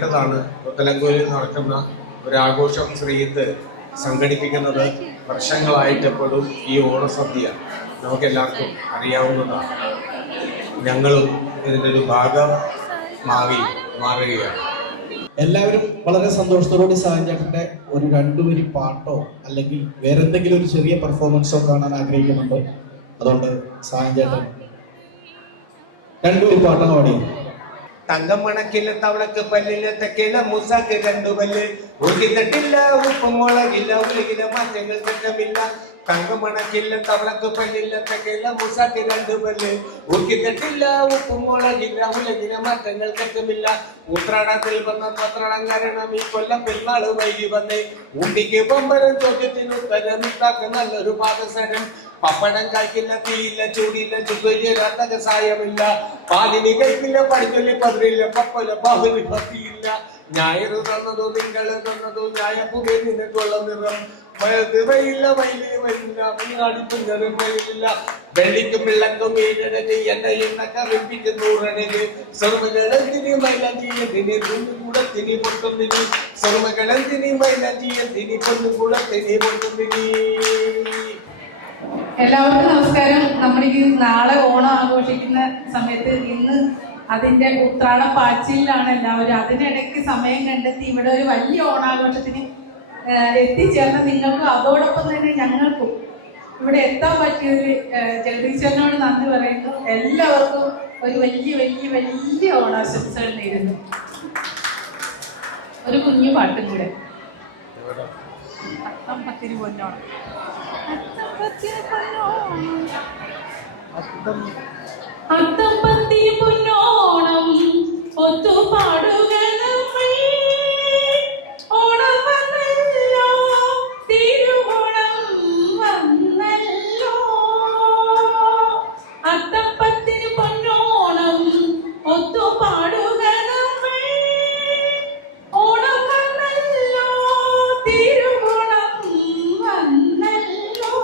പ്രധാനപ്പെട്ടതാണ്. മുത്തലങ്കോലിൽ നടക്കുന്ന ഒരാഘോഷം ശ്രീയത്ത് സംഘടിപ്പിക്കുന്നത് വർഷങ്ങളായിട്ട് എപ്പോഴും ഈ ഓണസദ്യ നമുക്കെല്ലാവർക്കും അറിയാവുന്നതാണ്. ഞങ്ങളും ഇതിൻ്റെ ഒരു മാറുകയാണ്. എല്ലാവരും വളരെ സന്തോഷത്തോടുകൂടി സായഞ്ചേട്ടൻ്റെ ഒരു 2 വരി പാട്ടോ അല്ലെങ്കിൽ വേറെ എന്തെങ്കിലും ഒരു ചെറിയ പെർഫോമൻസോ കാണാൻ ആഗ്രഹിക്കുന്നുണ്ട്. അതുകൊണ്ട് സായഞ്ചേട്ടൻ 2 വരി പാട്ടോ പാടി. തങ്കം മണക്കില്ല തവളക്ക് പല്ലില്ല തെക്കില്ല മുസാക്ക് 2 പല്ല് ഒഴുകിത്തട്ടില്ല ഉപ്പും മുളകില്ല ഉലകില മാറ്റങ്ങൾ തെറ്റമില്ല. തങ്കം മണക്കില്ല തവളക്ക് പല്ലില്ല തെക്കില്ല മുസാക്ക് 2 പല്ല് ഒഴുകിത്തട്ടില്ല ഉപ്പും മുളകില്ല ഉലകില മാറ്റങ്ങൾ തെറ്റമില്ല. ഉത്രാടത്തിൽ വന്ന പത്രാടം കാരണം ഈ കൊല്ലം പെരുന്നാള് വൈകി വന്നേ. ഉണ്ടിക്ക് പമ്പരം ചോദ്യത്തിന് ഉത്തരം ഇത്താക്ക് നല്ലൊരു പാദസരം. പപ്പടം കായ്ക്കില്ല തീയില്ല ചൂടില്ല ചുഗരാത്ത കസായമില്ല. പാലിന് കഴിക്കില്ല പടിച്ചൊല്ലി പതിരില്ല പപ്പല ബാഹുലി ഭക്തിയില്ല. ഞായറ് തന്നതോ തിങ്കള് തന്നതോ ഞായപ്പുകെ നിനക്കുള്ള നിറം നിറയില്ല വൈലി വരില്ല മണ്ണാടിപ്പുന്നതും വരില്ല. വെള്ളിക്കും വെള്ളക്കും ഈഴഴക് എന്നെ കറിപ്പിച്ച് 100 സ്വർമ്മകളെന്തിനി മൈലാഞ്ചിയതിന് പൊന്നുകൂടത്തിനി പൊട്ടുന്നിനി. സ്വർമ്മകളെന്തിനി മൈലാഞ്ചിയതിനി പൊന്നുകൂടത്തിനി പൊട്ടുന്നിനി. എല്ലാവർക്കും നമസ്കാരം. നമ്മൾ ഈ നാളെ ഓണം ആഘോഷിക്കുന്ന സമയത്ത് ഇന്ന് അതിന്റെ ഉത്രാട പാച്ചിലാണ് എല്ലാവരും. അതിനിടയ്ക്ക് സമയം കണ്ടെത്തി ഇവിടെ ഒരു വലിയ ഓണാഘോഷത്തിന് എത്തിച്ചേർന്ന നിങ്ങൾക്കും അതോടൊപ്പം തന്നെ ഞങ്ങൾക്കും ഇവിടെ എത്താൻ പറ്റിയൊരു ജഗദീശ്വരനോട് നന്ദി പറയുന്നു. എല്ലാവർക്കും ഒരു വലിയ വലിയ വലിയ ഓണാശംസകൾ നേരുന്നു. ഒരു കുഞ്ഞു പാട്ടും കൂടെ. അത്തമ്പത്തിന് പൊന്നോണം അത്തമ്പത്തിന് പൊന്നോണം ഒത്തുപാടുക നമ്മൾ. ഓണം വന്നല്ലോ തിരുവോണം വന്നല്ലോ. അത്തപ്പത്തിന് പൊന്നോണം ഒത്തുപാടുക നമ്മൾ. ഓണം വന്നല്ലോ തിരുവോണം വന്നല്ലോ.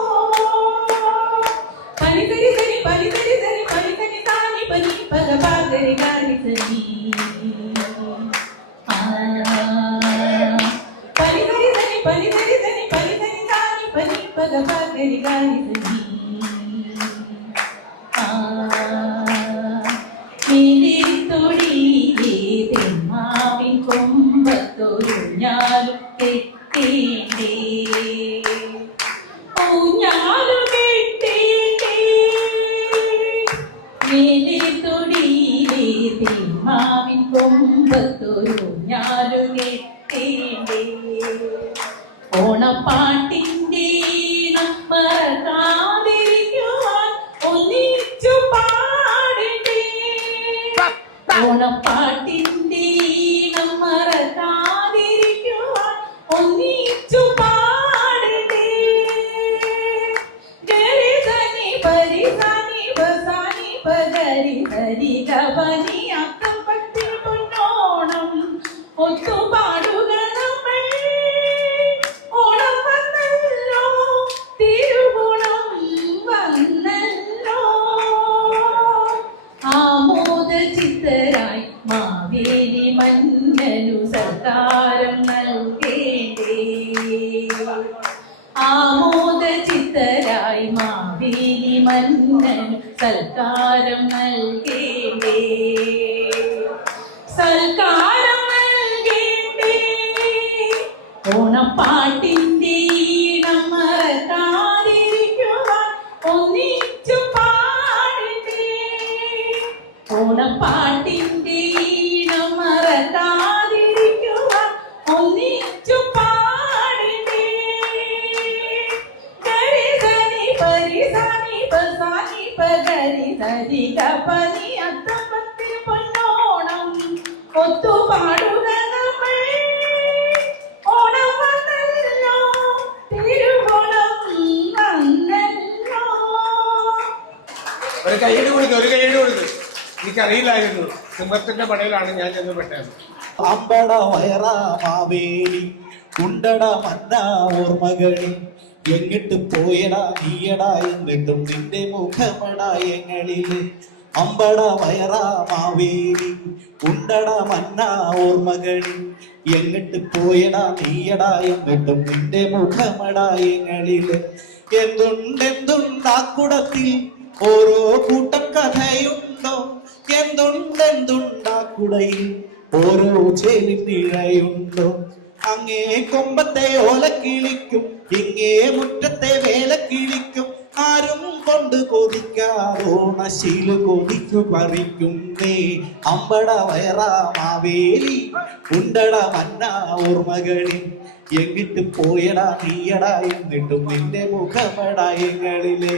പനിതരി തരി പനിതരി തരി പനിതരി താനി പനി പദ പാകരി കാരി തരി. പനിതരി തരി പനിതരി തരി പനിതരി താനി പനി പദ പാകരി കാരി തരി. തെമ്മാവിൻ കൊമ്പത്തൊരു ഞാലും കെട്ടേണ്ടേ. ഊഞ്ഞാലു കെട്ടേണ്ടേ മേലെ തൊടിയിലെ തെമ്മാവിൻ കൊമ്പത്തൊരു ഞാലു കെട്ടേണ്ടേ. ഓണപ്പാട്ടിൻ്റെ മറക്കാതിരിക്കുവാൻ ഒന്നിച്ചു പാടണ്ടേ. ഓണപ്പാട്ടിൻ്റെ മറക്കാതിരിക്കുവാൻ ഒന്നിച്ചു പാടണ്ടേ. ഗരി ധനി പരി ധനി ബസാനി പഗരി ധരി ഗവനി അത്തപ്പത്തിന് പൊന്നോണം ഒത്തുപാടുക നമ്മൾ. ഓണം വന്നല്ലോ തിരുവോണം വന്നല്ലോ. ആമോദ ചിത്തരായി മാവേലി മന്നനു സൽക്കാരം നൽകേണ്ടേ. ആമോദ ചിത്തരായി മാവേലി മന്നനു സൽക്കാരം നൽകേണ്ടേ. സൽക്കാരം നൽകേണ്ടേ. ഓണപ്പാട്ടിൻ്റെ ഈണം മറക്കാതിരിക്കുവാൻ ഒന്നിച്ചു പാടണ്ടേ. ഓണപ്പാട്ടിൻ്റെ ഈണം മറക്കാതിരിക്കുവാൻ ഒന്നിച്ചു പാടണ്ടേ. ഗരി ധനി പരി ധനി ബസാനി പഗരി ധരി ഗപനി അത്തപ്പത്തിന് പൊന്നോണം ഒത്തുപാടുക നമ്മൾ. ഓണം വന്നല്ലോ തിരുവോണം വന്നല്ലോ. ഒരു കൈയ്യടി കൊടുത്ത് എനിക്കറിയില്ലായിരുന്നു. സിംഹത്തിന്റെ പടയിലാണ് ഞാൻ ചെന്ന് പെട്ടത്. അമ്പട വയറ മാവേലി ഉണ്ടട മന്ന ഓർമ്മകളിൽ എങ്ങിട്ട് പോയടാ നീയടാ എന്നിട്ടും നിന്റെ മുഖമടാ എങ്ങളിൽ. അമ്പട വയറാ മാവേലി ഉണ്ടട മന്ന ഓർമ്മകളിൽ എങ്ങിട്ട് പോയടാ നീയടാ എന്നിട്ടും നിന്റെ മുഖമടായങ്ങളില് എന്തുണ്ടെന്തുണ്ടാക്കുടത്തിൽ ഓരോ കൂട്ടം കഥയുണ്ടോ എന്തുണ്ടെന്തുണ്ടാക്കുടയിൽ ഓരോ ചേരി നിഴയുണ്ടോ അങ്ങേ കൊമ്പത്തെ ഓലക്കിളിക്കും ഇങ്ങേ മുറ്റത്തെ വേലക്കിളിക്കും ആരും കൊണ്ട് കൊതിക്കാറോണ ശീല കൊതിക്കു പറിക്കുന്നേ അമ്പട വയറാ മാവേലി ഉണ്ടട മന്ന ഓർമ്മകളിൽ എങ്ങിട്ട് പോയടാ നീയടാ എന്നിട്ടും നിന്റെ മുഖമടായങ്ങളിലെ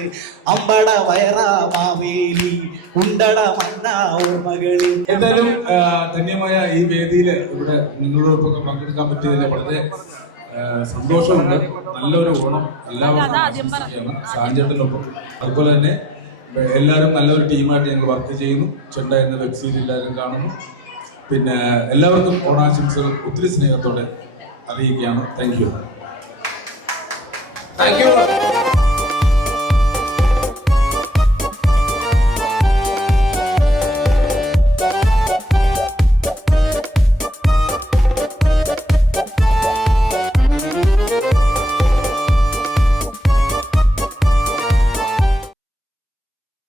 അമ്പട വയറാ മാവേലി ഉണ്ടട മന്ന ഓർമ്മകളിൽ. എന്തായാലും ധന്യമായ ഈ വേദിയിൽ ഇവിടെ നിങ്ങളോടൊപ്പം പങ്കെടുക്കാൻ പറ്റിയതിൽ വളരെ സന്തോഷമുണ്ട്. നല്ലൊരു ഓണം എല്ലാവർക്കും സാഞ്ചേട്ടനൊപ്പം. അതുപോലെ തന്നെ എല്ലാവരും നല്ലൊരു ടീമായിട്ട് ഞങ്ങൾ വർക്ക് ചെയ്യുന്നു. ചെണ്ട എന്ന വെബ് സീരീസ് എല്ലാവരും കാണുന്നു. പിന്നെ എല്ലാവർക്കും ഓണാശംസകൾ ഒത്തിരി സ്നേഹത്തോടെ അറിയിക്കുകയാണ്. Thank you.